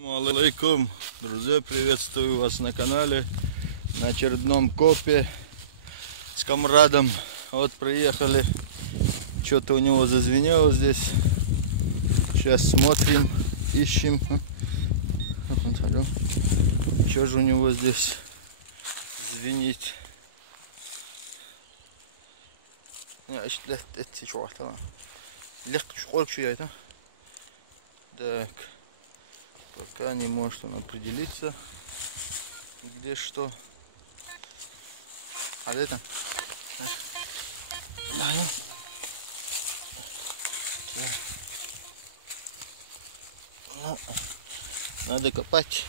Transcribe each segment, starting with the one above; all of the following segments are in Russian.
Ассаламу алейкум, друзья, приветствую вас на канале, на очередном копе с комрадом. Вот приехали, что-то у него зазвенело здесь. Сейчас смотрим, ищем. Что же у него здесь звенит? Так, пока не может он определиться, где что. А это? Ну, надо копать.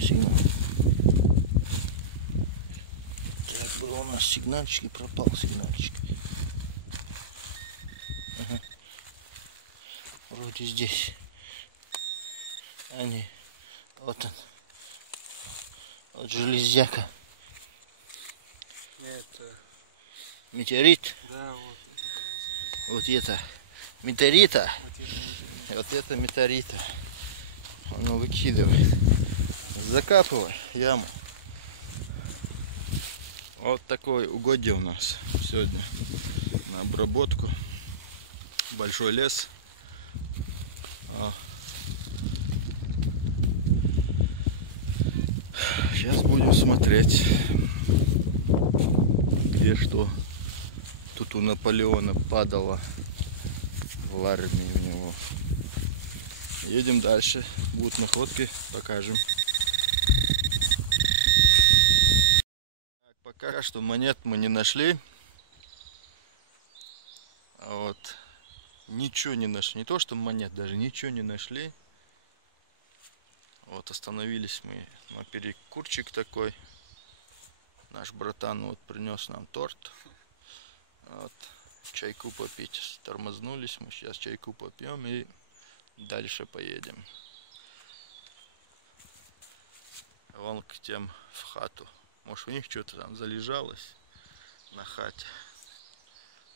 Сигнал. Так, был у нас сигнальчик и пропал сигнальчик. Ага. Вроде здесь. А не, вот он. Вот железяка. Это Метеорит. да, вот. Вот это метеорита. Вот это метеорита. Он выкидывает. Закапывай яму. Вот такое угодье у нас сегодня на обработку. Большой лес. Сейчас будем смотреть, где что. Тут у Наполеона падало в армии у него. Едем дальше. Будут находки, покажем. Пока что монет мы не нашли. Вот. Ничего не нашли. Не то, что монет, даже ничего не нашли. Вот остановились мы на перекурчик такой. Наш братан вот принес нам торт. Вот. Чайку попить. Тормознулись. Мы сейчас чайку попьем и дальше поедем. Вон к тем в хату. Может, у них что-то там залежалось на хате.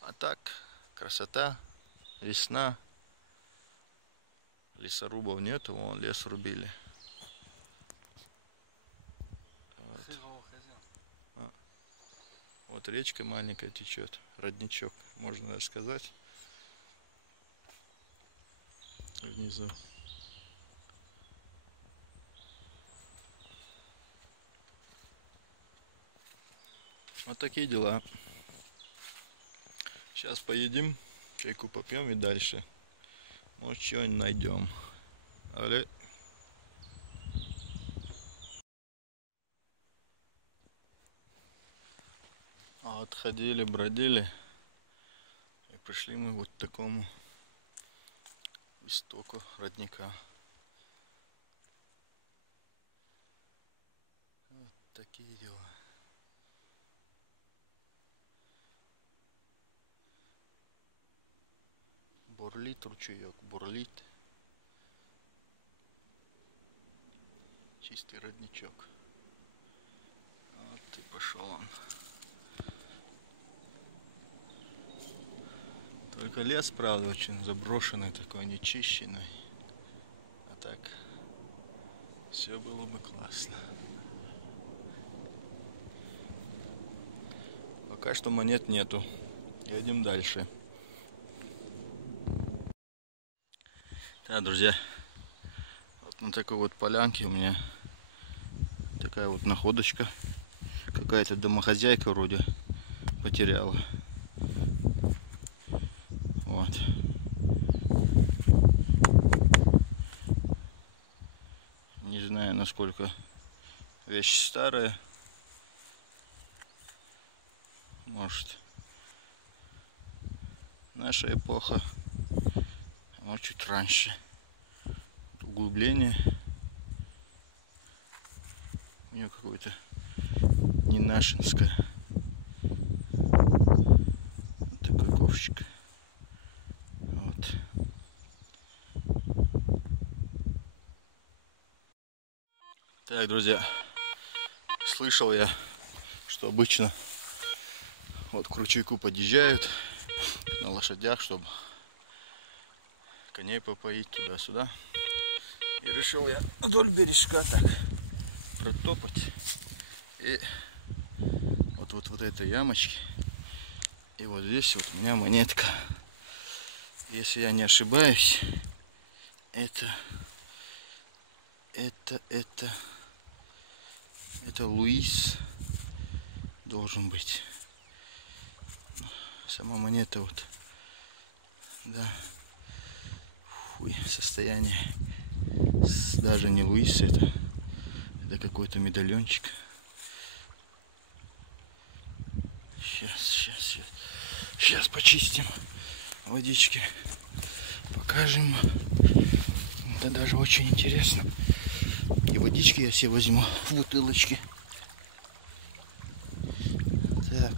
А так, красота, весна. Лесорубов нету, вон лес рубили. Вот речка маленькая течет, родничок, можно даже сказать. Внизу. Вот такие дела. Сейчас поедим, чайку попьем и дальше. Может, что-нибудь найдем. Але. Вот ходили, бродили. И пришли мы вот к такому истоку родника. Вот такие дела. Бурлит ручеек, бурлит. Чистый родничок. Вот и пошел он. Только лес, правда, очень заброшенный, такой нечищенный. А так все было бы классно. Пока что монет нету. Едем дальше. Да, друзья, вот на такой вот полянке у меня такая вот находочка. Какая-то домохозяйка вроде потеряла. Вот. Не знаю, насколько вещь старая. Может, наша эпоха, а может, чуть раньше. Углубление у нее какое-то не нашинское. Вот такой ковшик. Вот. Так, друзья, Слышал я, что обычно вот к ручейку подъезжают на лошадях, чтобы коней попоить туда-сюда. И решил я вдоль бережка так протопать. И вот этой ямочки. И вот здесь вот у меня монетка. Если я не ошибаюсь, это Луис должен быть. Сама монета вот, да, фуй, состояние даже не Луис, это какой-то медальончик. Сейчас почистим водички, покажем. Это даже очень интересно. И водички я себе возьму в бутылочке. Так.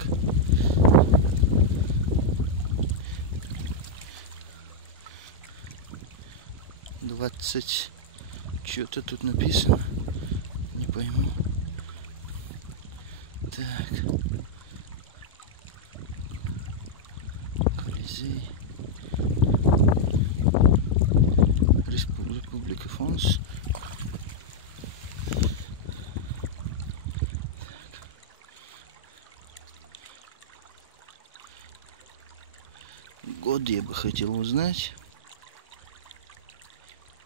Что-то тут написано. Не пойму. Так. Колизей. Республика Франс. Год я бы хотел узнать.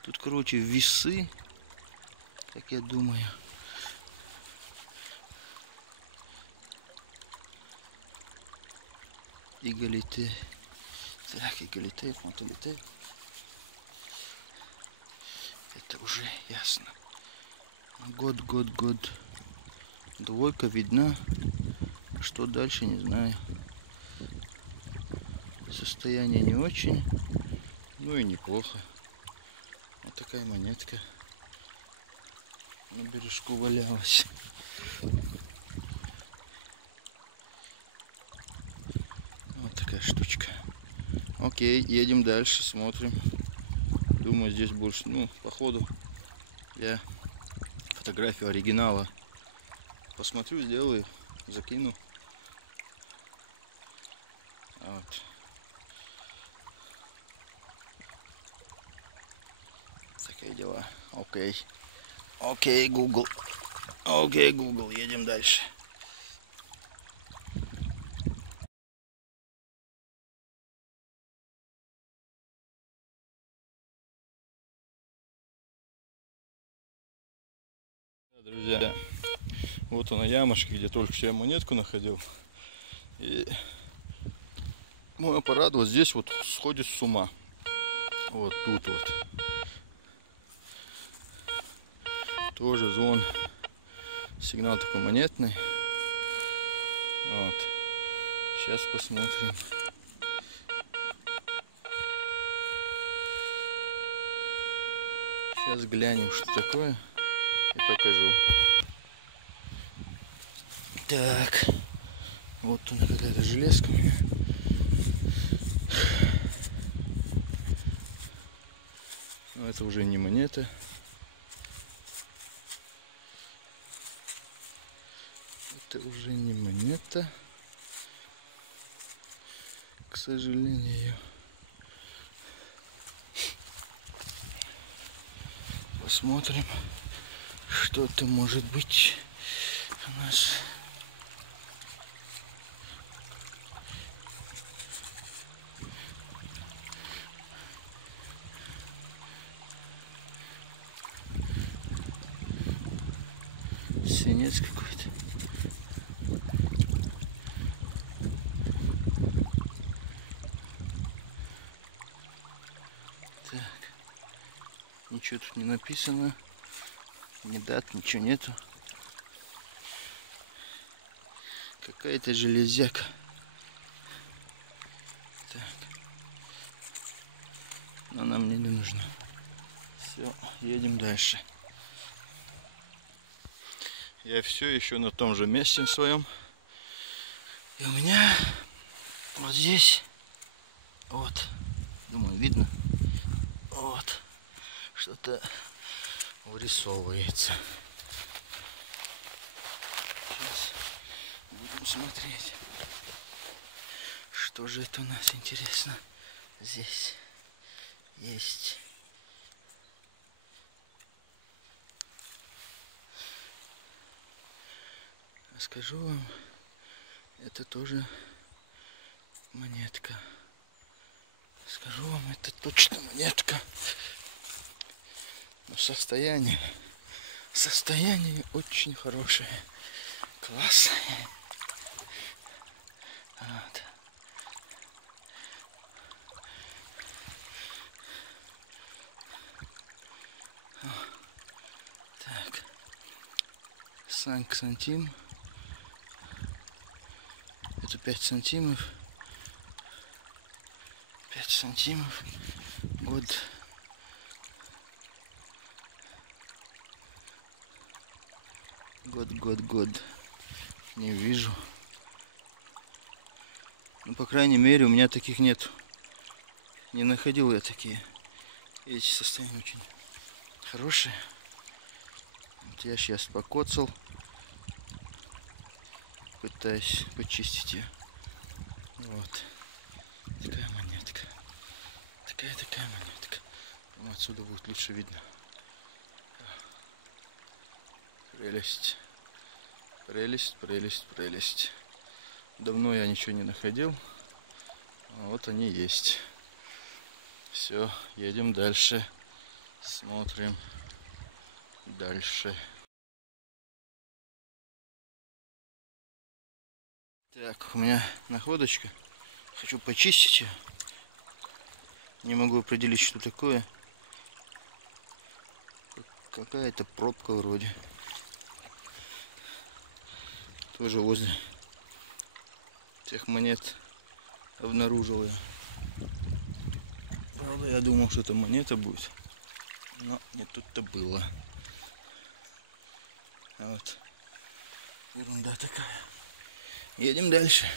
Тут, короче, весы, как я думаю. Эгалите. Так, эгалите, фронталите. Это уже ясно. Год. Двойка видна. Что дальше, не знаю. Состояние не очень. Ну и неплохо. Вот такая монетка на бережку валялась. Вот такая штучка. Окей, едем дальше, смотрим. Думаю, здесь больше, походу я фотографию оригинала посмотрю, сделаю, закину. Вот. Такие дела. Окей, Google. Окей, Google, едем дальше. Друзья, вот она ямочка, где только что я монетку находил. И мой аппарат вот здесь вот сходит с ума. Вот тут вот. Тоже звон. Сигнал такой монетный. Вот. Сейчас посмотрим. Сейчас глянем, что такое. И покажу. Так. Вот тут какая-то железка у меня. Но это уже не монета. Это уже не монета. К сожалению. Посмотрим, что это может быть у нас. Свинец какой-то. Так. Ничего тут не написано. Ни дат, ничего нету. Какая-то железяка. Так. Но нам не нужно. Все, едем дальше. Я все еще на том же месте своем. И у меня вот здесь, вот, думаю, видно, вот, что-то вырисовывается. смотреть. Что же это у нас интересно здесь есть? Скажу вам, это тоже монетка. Скажу вам, это точно монетка. Но состояние очень хорошее. Классное. Вот. Так. Сантим. Это 5 сантимов. 5 сантимов. Год. Год. Не вижу. Ну, по крайней мере, у меня таких нет. Не находил я такие. Эти состояния очень хорошие. Вот я сейчас покоцал. Пытаюсь почистить ее. Вот. Такая монетка. Такая монетка. Ну, отсюда будет лучше видно. Прелесть. Давно я ничего не находил. А вот они есть. Все, едем дальше. Смотрим дальше. Так, у меня находочка. Хочу почистить ее. Не могу определить, что такое. Какая-то пробка вроде. Тоже возле тех монет обнаружил я. Правда, я думал, что это монета будет. Но не тут-то было. Вот. Ерунда такая. Едем дальше.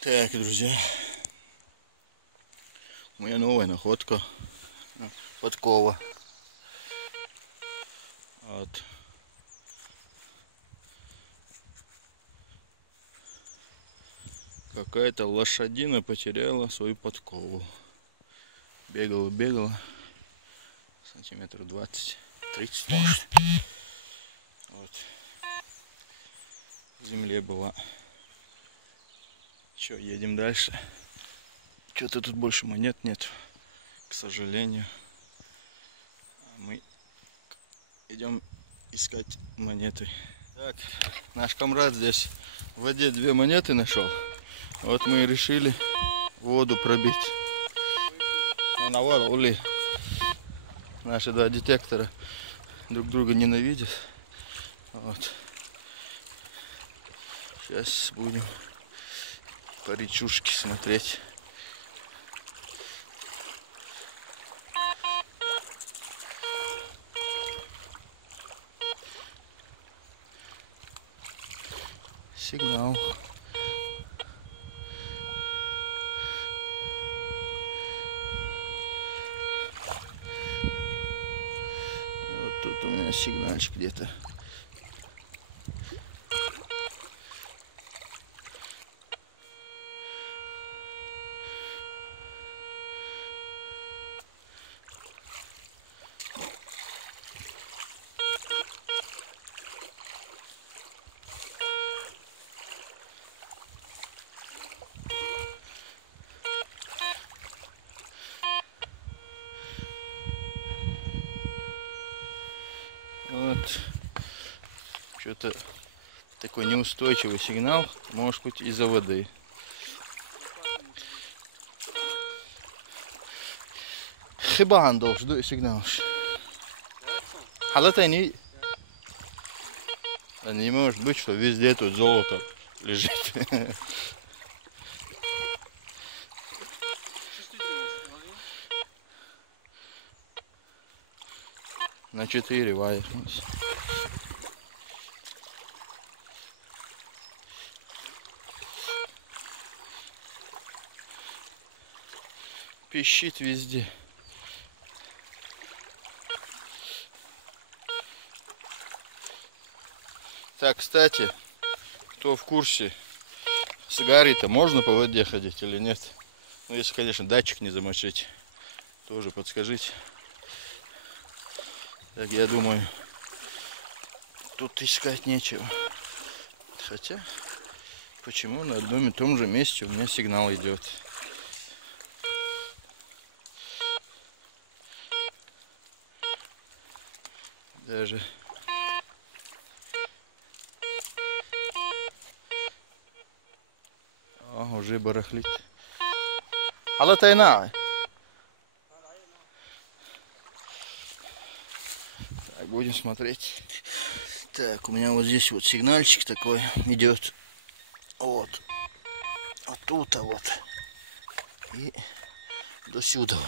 Так, друзья. У меня новая находка. Подкова. Вот. Какая-то лошадина потеряла свою подкову. Бегала. Сантиметров 20-30 может. Вот. В земле была. Че, едем дальше. Что-то тут больше монет нет, к сожалению. Мы идем искать монеты. Так, наш комрад здесь в воде 2 монеты нашел. Вот мы и решили воду пробить. На воду ули. Наши 2 детектора друг друга ненавидят. Вот. Сейчас будем по речушке смотреть. Сигнал. Вот тут у меня сигнальчик где-то. Вот. Что-то такой неустойчивый сигнал, может быть из-за воды. Chyba handel, жду сигнал. Халата не может быть, что везде тут золото лежит. На 4 ваехнулся. Пищит везде. Так, кстати, кто в курсе, с Гарри-то можно по воде ходить или нет? Ну, если, конечно, датчик не замочить, тоже подскажите. Так, я думаю, тут искать нечего. Хотя, почему на одном и том же месте у меня сигнал идет? Даже уже барахлит. Але тайна. Так, будем смотреть. Так, у меня вот здесь вот сигнальчик такой идет. Вот. Оттуда вот. И до сюда.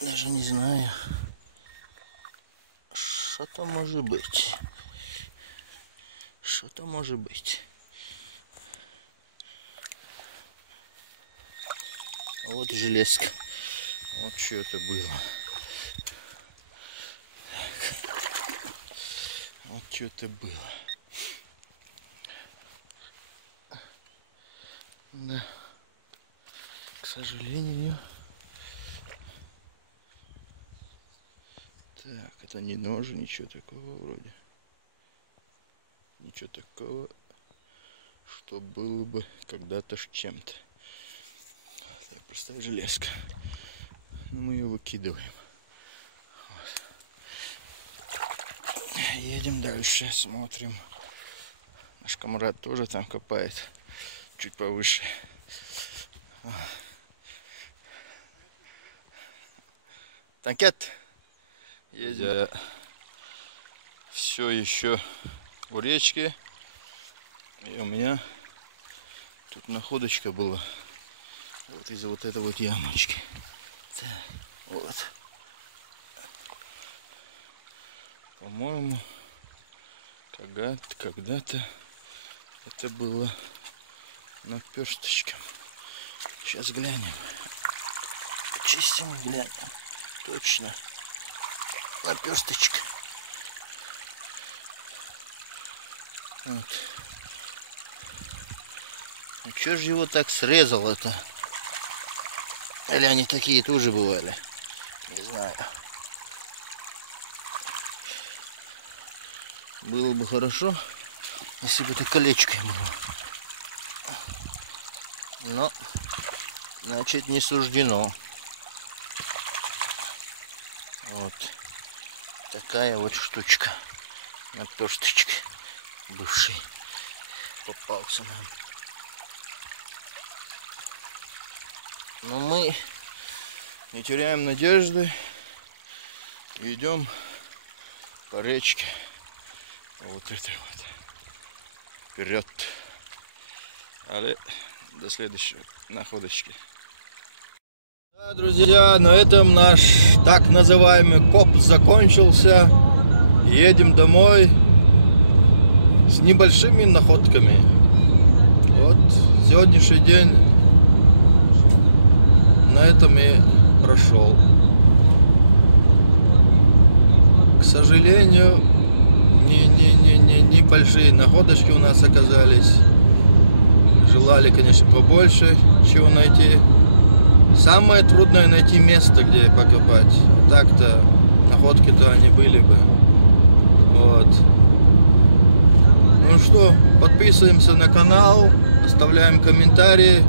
Даже не знаю, что там может быть. Что там может быть? Вот железка. Вот что это было. Вот что это было. Да. К сожалению. Так, это не ножи, ничего такого вроде. Ничего такого, что было бы когда-то с чем-то. Так, простая железка. Но мы ее выкидываем. Вот. Едем дальше, смотрим. Наш комрад тоже там копает. Чуть повыше. Танкет. Едем. Все еще у речки. И у меня тут находочка была. Вот из-за вот этой вот ямочки. Так, вот. По-моему, когда-то это было наперсточком. Сейчас глянем. Чистим и глянем. Точно. Наперсточка. Вот. А чё же его так срезал это? Или они такие тоже бывали? Не знаю. Было бы хорошо, если бы это колечко было. Но, значит, не суждено. Вот. Такая вот штучка. Наперсточка. Бывший. Попался нам. Но мы не теряем надежды. Идем по речке. Вот это вот. Вперед. Але до следующей находочки. Да, друзья, на этом наш так называемый коп закончился. Едем домой с небольшими находками. Вот сегодняшний день на этом и прошел. К сожалению, небольшие находочки у нас оказались. Желали, конечно, побольше чего найти. Самое трудное найти место, где покопать. Так-то находки-то они были бы. Вот. Ну что, подписываемся на канал, оставляем комментарии.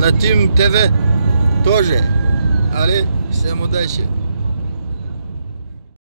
На Team TV тоже. Але всем удачи.